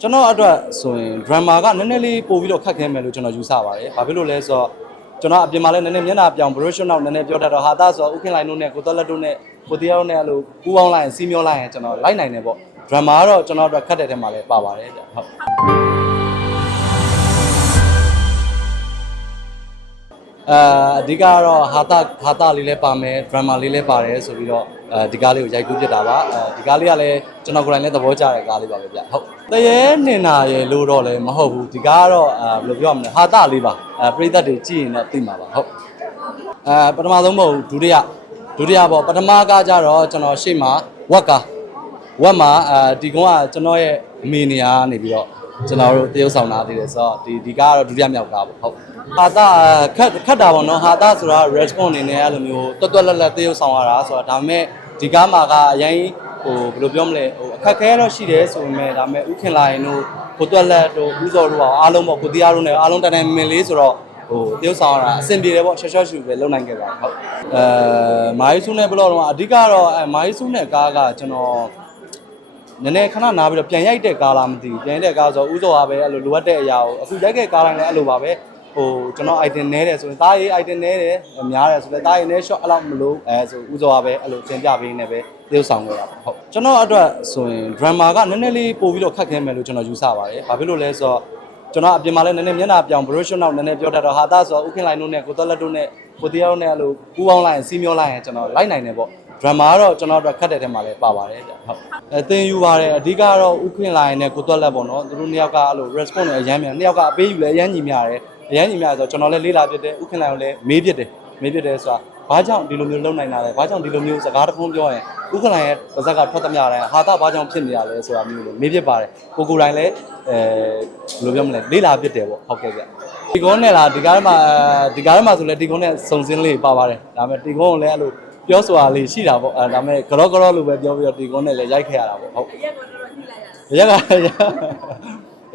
ကျွန်တော်အတွက်ဆိုရင် drama ကနည်းနည်းလေးပို့ပြီးတော့ခက်ခဲမယ်လို့ကျွန်တော်ယူဆပါတယ်ဘာဖြစ်လို့လဲဆိုတော့ကျွန်တော်အပြင်မှာလည်းနည်းနည်းမျက်နှာပြောင် brush နောက်နည်းနည်းပြောတတ်တော့ဟာသားဆိုတော့ဥခင်လိုင်းတို့နဲ့ကိုတော်လက်တို့နဲ့ကိုတရားတို့နဲ့အဲ့လိုပူပေါင်းလိုက်ရင်စီးမျောလိုက်ရင်ကျွန်တော်လိုက်နိုင်တယ်ပေါ့ drama ကတော့ကျွန်တော်အတွက်ခက်တဲ့ထဲမှာလည်းပါပါတယ်ဗျဟုတ် အာအဓိကကတော့ဟာတာဟာတာလေးလည်းပါမယ် drama လေးလည်းပါတယ်ဆိုပြီးတော့အဲဒီကားလေးကိုရိုက်ကူးပြစ်တာပါအဲဒီကားလေးကလည်းကျွန်တော်ကိုယ်တိုင်လည်းသဘောကျတဲ့ကားလေးပါပဲဗျဟုတ်တရေနင်နာရေလို့တော့လည်းမဟုတ်ဘူးဒီကားကတော့အာဘယ်လိုပြောရမလဲဟာတာလေးပါအဲပရိသတ်တွေကြည့်ရင်တော့သိမှာပါဟုတ်အဲပထမဆုံးမဟုတ်ဘူးဒုတိယဒုတိယပေါ့ပထမကားကြတော့ကျွန်တော်ရှေ့မှာဝက်ကာဝက်မှာအဲဒီကုန်းကကျွန်တော်ရဲ့အမေနေရာကနေပြီးတော့ ကျွန်တော်တို့တရုပ်ဆောင်လာသေးတယ်ဆိုတော့ဒီဒီကားကတော့ဒုတိယမြောက်ကားပေါ့ဟုတ်ဟာတာခက်ခက်တာပေါ့နော်ဟာတာဆိုတာ response အနေနဲ့အဲ့လိုမျိုးတွတ်တွတ်လက်လက်တရုပ်ဆောင်ရတာဆိုတာဒါပေမဲ့ဒီကားမှာကအရင်ဟိုဘယ်လိုပြောမလဲဟိုအခက်ခဲတော့ရှိတယ်ဆိုပေမဲ့ဒါပေမဲ့ဥခင်လာရင်တို့ကိုတွက်လက်တို့ဥစော်တို့အားလုံးပေါ့ကိုတရားတို့နဲ့အားလုံးတန်တန်မင်လေးဆိုတော့ဟိုတရုပ်ဆောင်ရတာအဆင်ပြေတယ်ပေါ့ရှော့ရှော့ရှူပဲလုံနိုင်ခဲ့ပါဟုတ်အဲမာရီဆူနဲ့ဘလော့တော့အဓိကတော့အဲမာရီဆူနဲ့ကားကကျွန်တော် နည်းနည်းခဏနားပြီးတော့ပြန်ရိုက်တဲ့ကားလားမသိဘူးပြန်ရိုက်တဲ့ကားဆိုဥစောပါပဲအဲ့လိုလိုအပ်တဲ့အရာကိုအခုရိုက်ခဲ့ကားတိုင်းလည်းအဲ့လိုပါပဲဟိုကျွန်တော် item နဲတယ်ဆိုရင်တားရေး item နဲတယ်များတယ်ဆိုလည်းတားရေးနဲ shot အဲ့လောက်မလို့အဲဆိုဥစောပါပဲအဲ့လိုသင်ပြပေးနေပဲသရုပ်ဆောင်ခဲ့တာပေါ့ဟုတ်ကျွန်တော်အတွက်ဆိုရင် drama ကနည်းနည်းလေးပို့ပြီးတော့ခက်ခဲမယ်လို့ကျွန်တော်ယူဆပါတယ်ဘာဖြစ်လို့လဲဆိုတော့ကျွန်တော်အပြင်မှာလည်းနည်းနည်းမျက်နှာပြောင် brush နောက်နည်းနည်းပြောတတ်တော့ဟာသားဆိုတော့ဥခင်လိုင်းတို့နဲ့ကိုတော်လက်တို့နဲ့ကိုတရားတို့နဲ့အဲ့လိုပူပေါင်းလိုက်ရင်စီးမျောလိုက်ရင်ကျွန်တော်လိုက်နိုင်တယ်ပေါ့ drama ကတော့ကျွန်တော်တို့ခက်တဲ့ထဲမှာလည်းပါပါတယ်ဗျဟုတ်အဲသင်ယူပါတယ်အဓိကကတော့ဥခွင့်လာရင်နဲ့ကိုတွက်လက်ပေါ့နော်သူတို့နှစ်ယောက်ကအဲ့လို response နဲ့အရမ်းမြန်နှစ်ယောက်ကအပေးယူလဲအရမ်းညီမျှတယ်အရမ်းညီမျှဆိုတော့ကျွန်တော်လည်းလေးလာပြစ်တယ်ဥခွင့်လာရင်လည်းမေးပြစ်တယ်မေးပြစ်တယ်ဆိုတာဘာကြောင့်ဒီလိုမျိုးလုပ်နိုင်တာလဲဘာကြောင့်ဒီလိုမျိုးစကားတစ်ခုပြောရင်ဥက္ကလိုင်ရဲ့ပါဇက်ကထွက်သမျှတိုင်းဟာတာဘာကြောင့်ဖြစ်နေရလဲဆိုတာမျိုးလေမေးပြစ်ပါတယ်ကိုကိုတိုင်းလည်းအဲဘယ်လိုပြောမလဲလေးလာပြစ်တယ်ပေါ့ဟုတ်ကဲ့ဗျဒီကုန်းနဲ့လားဒီကားထဲမှာဒီကားထဲမှာဆိုလဲဒီကုန်းနဲ့စုံစင်းလေးပါပါတယ်ဒါပေမဲ့ဒီကုန်းကိုလည်းအဲ့လို ပြောဆိုတာလေးရှိတာပေါ့အဲဒါပေမဲ့ကြော့ကြော့လို့ပဲပြောပြီးတော့ဒီကုန်းနဲ့လည်းရိုက်ခဲ့ရတာပေါ့ဟုတ်ရက်ကတော့တော့ညှိလိုက်ရတာရက်က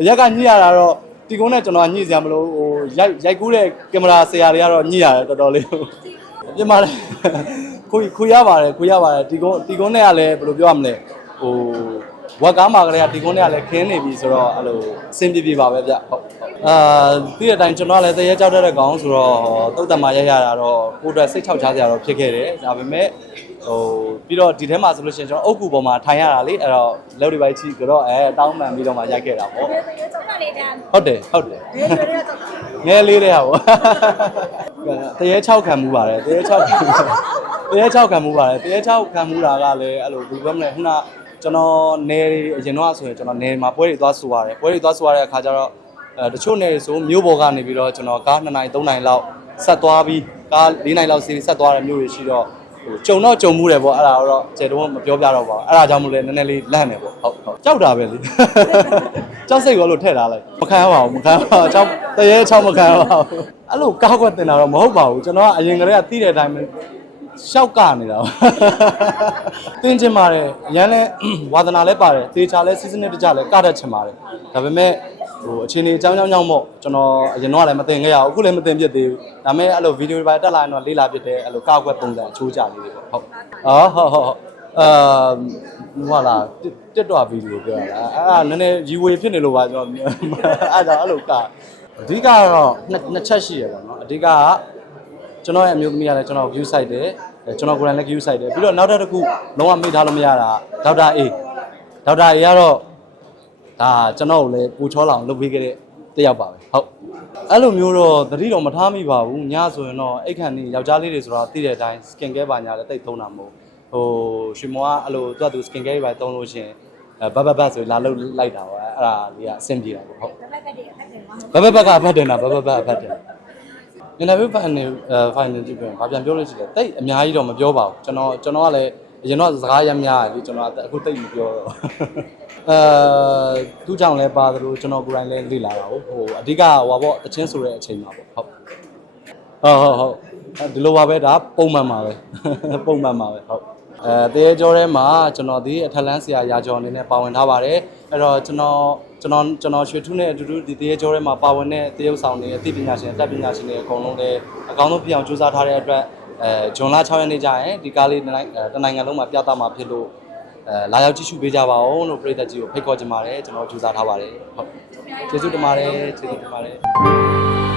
ရက်ကညှိရတာတော့ဒီကုန်းနဲ့ကျွန်တော်ညှိစရာမလိုဟိုရိုက်ရိုက်ကူးတဲ့ကင်မရာဆရာတွေကတော့ညှိရတယ်တော်တော်လေးပြင်ပါလေခွေခွေရပါတယ်ခွေရပါတယ်ဒီကုန်းဒီကုန်းနဲ့ကလည်းဘယ်လိုပြောရမလဲဟို ဝက်ကားမှာကလေးကဒီကုန်းနဲ့ကလည်းခင်းနေပြီဆိုတော့အဲ့လိုအဆင်ပြေပြေပါပဲဗျဟုတ်ဟုတ်အာပြီးတဲ့အတိုင်းကျွန်တော်ကလည်းတရေကြောက်တတ်တဲ့ကောင်ဆိုတော့တုတ်တံမှာရိုက်ရတာတော့ကိုယ်အတွက်စိတ်ချောက်ချားစရာတော့ဖြစ်ခဲ့တယ်ဒါပေမဲ့ဟိုပြီးတော့ဒီထဲမှာဆိုလို့ရှိရင်ကျွန်တော်အုတ်ကူပေါ်မှာထိုင်ရတာလေအဲ့တော့လက်တွေပိုင်းချိကြတော့အဲတောင်းပန်ပြီးတော့မှရိုက်ခဲ့တာပေါ့ဘယ်လိုကြောက်တာလေးတန်းဟုတ်တယ်ဟုတ်တယ်ဘယ်လိုလဲကြောက်တာငယ်လေးတဲ့ဟာပေါ့တရေ6ခံမှုပါတယ်တရေ6ခံမှုတရေ6ခံမှုပါတယ်တရေ6ခံမှုတာကလည်းအဲ့လိုဘယ်လိုပြောမလဲခုန ကျွန်တော်နေအရင်တော့ဆိုရင်ကျွန်တော်နေမှာပွဲတွေသွားဆူရတယ်ပွဲတွေသွားဆူရတဲ့အခါကျတော့အဲတချို့နေတွေဆိုမျိုးပေါ်ကနေပြီးတော့ကျွန်တော်ကား2နိုင်3နိုင်လောက်ဆက်သွားပြီးကား4နိုင်လောက်စီးဆက်သွားတဲ့မျိုးတွေရှိတော့ဟိုကြုံတော့ကြုံမှုတယ်ပေါ့အဲ့ဒါတော့ကျေတော့မပြောပြတော့ပါဘူးအဲ့ဒါကြောင့်မလို့လည်းနည်းနည်းလေးလန့်နေပေါ့ဟုတ်ဟုတ်ကြောက်တာပဲလေကြောက်စိတ်ရောလို့ထည့်ထားလိုက်မခံရပါဘူးမခံရပါဘူးကြောက်တရေချောင်းမခံရပါဘူးအဲ့လိုကောက်ကွက်တင်တာတော့မဟုတ်ပါဘူးကျွန်တော်ကအရင်ကတည်းကသိတဲ့အတိုင်းပဲ ရှောက်ကနေတာပါတင်းချင်ပါတယ်ရန်လဲဝါသနာလဲပါတယ်သေချာလဲစီစနစ်တကြလဲကတတ်ချင်ပါတယ်ဒါပေမဲ့ဟိုအချိန်ကြီးအကြောင်းကြောင်းကြောင့်မို့ကျွန်တော်အရင်တော့လည်းမတင်ခဲ့ရဘူးအခုလည်းမတင်ပြစ်သေးဘူးဒါပေမဲ့အဲ့လိုဗီဒီယိုတွေပါတက်လာရင်တော့လေးလာပြစ်တယ်အဲ့လိုကောက်ကွက်ပုံစံအချိုးကြလေးတွေပေါ့ဟုတ်အော်ဟုတ်ဟုတ်ဟုတ်အာဟိုလာတက်တော့ဗီဒီယိုပြောတာအဲ့ဒါနည်းနည်းရီဝေဖြစ်နေလို့ပါကျွန်တော်အဲ့ဒါအဲ့လိုကအဓိကကတော့နှစ်နှစ်ချက်ရှိရပါတော့အဓိကက ကျွန်တော်ရဲ့အမျိုးသမီးကလည်းကျွန်တော် view site တယ်အဲကျွန်တော်ကိုယ်တိုင်လည်း view site တယ်ပြီးတော့နောက်တစ်ခုလုံးဝမေ့ထားလို့မရတာဒေါက်တာ A ဒေါက်တာ A ကတော့ဒါကျွန်တော်ကိုလည်းပူချောလောင်လုပ်ပေးခဲ့တဲ့တစ်ယောက်ပါပဲဟုတ်အဲ့လိုမျိုးတော့သတိတော့မထားမိပါဘူးညဆိုရင်တော့အိတ်ခန့်နေယောက်ျားလေးတွေဆိုတော့သိတဲ့အတိုင်း skin care ပါညာလည်းတိတ်သုံးတာမဟုတ်ဟိုရွှေမောကအဲ့လိုသူကသူ skin care တွေပါသုံးလို့ရှိရင်အဲဘတ်ဘတ်ဘတ်ဆိုလာလို့လိုက်တာပါအဲ့ဒါလေးကအဆင်ပြေတာပေါ့ဟုတ်ဘက်ဘက်တွေအဖက်တယ်မှာဘဘဘက်ကဖတ်တယ်နာဘဘဘကဖတ်တယ် အင်တာဗျူးဖိုင်နယ်ဖိုင်နယ်ကြည့်ပြန်ဘာပြန်ပြောလို့ရှိလဲတိတ်အများကြီးတော့မပြောပါဘူးကျွန်တော်ကျွန်တော်ကလည်းအရင်တော့စကားရမ်းများတယ်လေကျွန်တော်ကအခုတိတ်မပြောတော့အဲသူ့ကြောင့်လည်းပါသလိုကျွန်တော်ကိုယ်တိုင်လည်းလေ့လာတာဟုတ်ဟိုအဓိကဟိုပါပေါ့အချင်းဆိုတဲ့အချိန်မှာပေါ့ဟုတ်ဟုတ်ဟုတ်ဟုတ်ဒီလိုပါပဲဒါပုံမှန်ပါပဲပုံမှန်ပါပဲဟုတ်အဲတရေကျော်ထဲမှာကျွန်တော်ဒီအထက်လန်းဆရာရာကျော်အနေနဲ့ပါဝင်ထားပါတယ်အဲ့တော့ကျွန်တော် ကျွန်တော်ကျွန်တော်ရွှေထုနဲ့အတူတူဒီတရေကျော်ထဲမှာပါဝင်တဲ့တရုပ်ဆောင်တွေအသိပညာရှင်အတတ်ပညာရှင်တွေအကုန်လုံးလည်းအကောင်းဆုံးဖြစ်အောင်ကြိုးစားထားတဲ့အတွက်အဲဂျွန်လ6ရက်နေ့ကျရင်ဒီကားလေးတစ်နိုင်ငံတစ်နိုင်ငံလုံးမှာပြသမှာဖြစ်လို့အဲလာရောက်ကြည့်ရှုပေးကြပါဦးလို့ပြည်သက်ကြီးကိုဖိတ်ခေါ်ချင်ပါတယ်ကျွန်တော်ကြိုးစားထားပါတယ်ဟုတ်ကျေးဇူးတင်ပါတယ်ကျေးဇူးတင်ပါတယ်